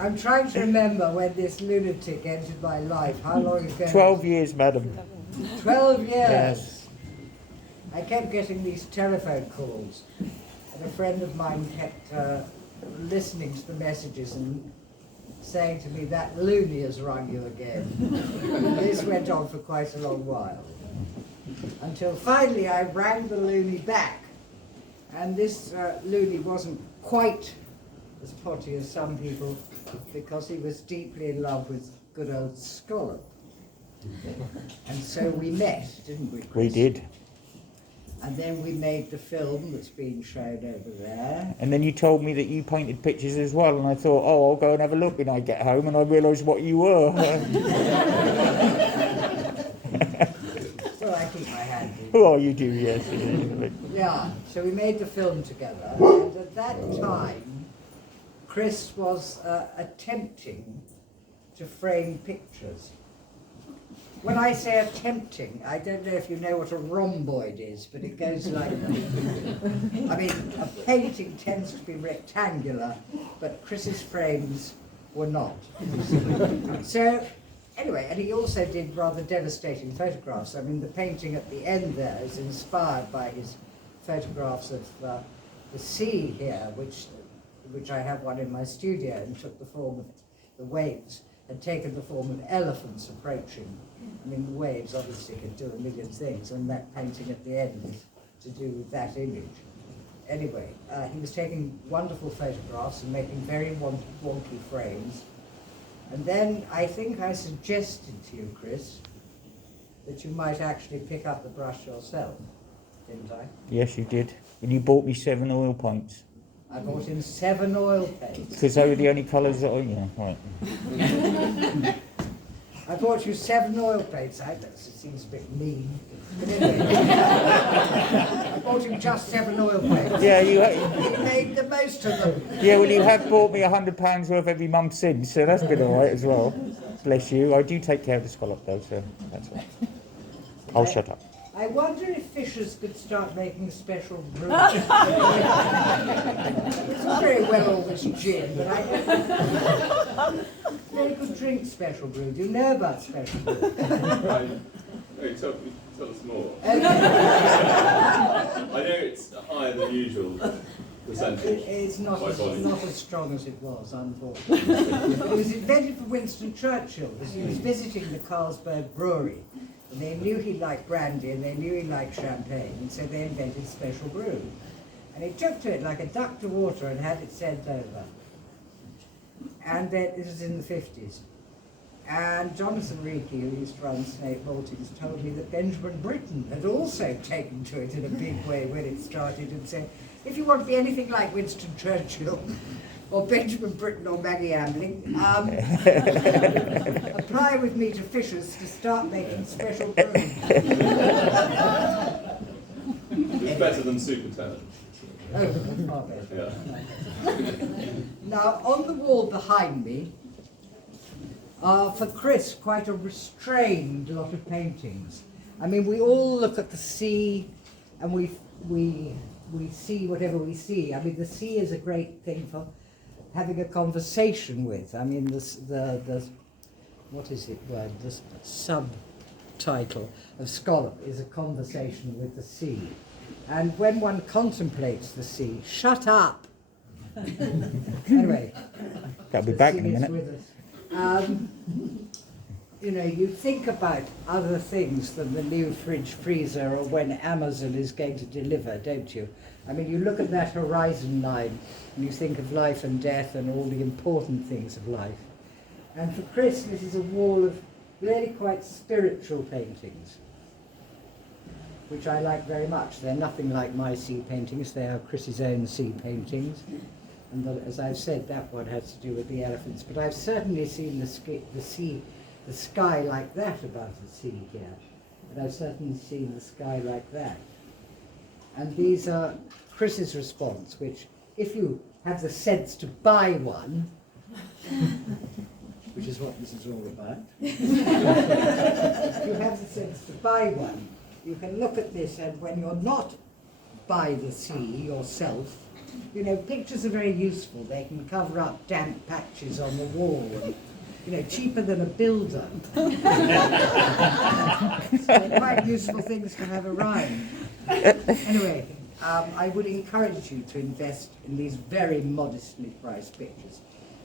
I'm trying to remember when this lunatic entered my life. How long ago? 12 years, madam. 12 years? Yes. I kept getting these telephone calls, and a friend of mine kept listening to the messages and saying to me, that loony has rung you again. And this went on for quite a long while, until finally I rang the loony back, and this loony wasn't quite as potty as some people, because he was deeply in love with good old Scallop. And so we met, didn't we, Chris? We did. And then we made the film that's being shown over there. And then you told me that you painted pictures as well, and I thought, oh, I'll go and have a look when I get home, and I realised what you were. Well, I keep my hand in. Oh, you do, yes. Yeah, so we made the film together, and at that time, Chris was attempting to frame pictures. When I say attempting, I don't know if you know what a rhomboid is, but it goes like, I mean, a painting tends to be rectangular, but Chris's frames were not. So, anyway, and he also did rather devastating photographs. I mean, the painting at the end there is inspired by his photographs of the sea here, which I have one in my studio, and took the form of the waves, had taken the form of elephants approaching. I mean, the waves obviously could do a million things, and that painting at the end is to do with that image. Anyway, he was taking wonderful photographs and making very wonky frames. And then I think I suggested to you, Chris, that you might actually pick up the brush yourself, didn't I? Yes, you did. And you bought me 7 oil paints. I bought him 7 oil paints. Because they were the only colours that I... Yeah, right. I bought you 7 oil paints. It seems a bit mean. But anyway, I bought him just 7 oil paints. Yeah, He made the most of them. yeah, well, you have bought me £100 worth every month since, so that's been all right as well. Bless you. I do take care of the scallop, though, so that's right. I'll shut up. I wonder if Fishers could start making special brew. It's very well all this gin, but I don't... Very good drink, special brew. Do you know about special brew? Tell us more. Okay. I know it's higher than usual percentage. It's not by volume. as strong as it was, unfortunately. But it was invented for Winston Churchill. He was visiting the Carlsberg brewery, and they knew he liked brandy and they knew he liked champagne, and so they invented special brew. And he took to it like a duck to water and had it sent over. And then, this was in the 50s. And Jonathan Reiki, who used to run Snape Maltings, told me that Benjamin Britten had also taken to it in a big way when it started, and said, if you want to be anything like Winston Churchill, or Benjamin Britten or Maggi Hambling, apply with me to Fishers to start making special brew. It's better than Supertalent. Oh, far better. Yeah. Now, on the wall behind me are, for Chris, quite a restrained lot of paintings. I mean, we all look at the sea and we see whatever we see. I mean, the sea is a great thing for having a conversation with. I mean, the what is it word? The subtitle of Scallop is a conversation with the sea. And when one contemplates the sea, shut up! Anyway, That'll be back in a the sea is minute. with us. You know, you think about other things than the new fridge freezer or when Amazon is going to deliver, don't you? I mean, you look at that horizon line and you think of life and death and all the important things of life. And for Chris, this is a wall of really quite spiritual paintings, which I like very much. They're nothing like my sea paintings, they are Chris's own sea paintings. And as I've said, that one has to do with the elephants. But I've certainly seen the sky like that above the sea here. And I've certainly seen the sky like that. And these are Chris's response, which, if you have the sense to buy one, which is what this is all about, if you have the sense to buy one, you can look at this, and when you're not by the sea yourself. You know, pictures are very useful. They can cover up damp patches on the wall. And, you know, cheaper than a builder. So they're quite useful things to have around. Anyway, I would encourage you to invest in these very modestly priced pictures.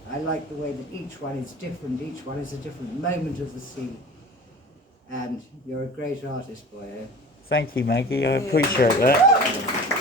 I like the way that each one is different, each one is a different moment of the sea. And you're a great artist, boy. Thank you, Maggie. I appreciate that.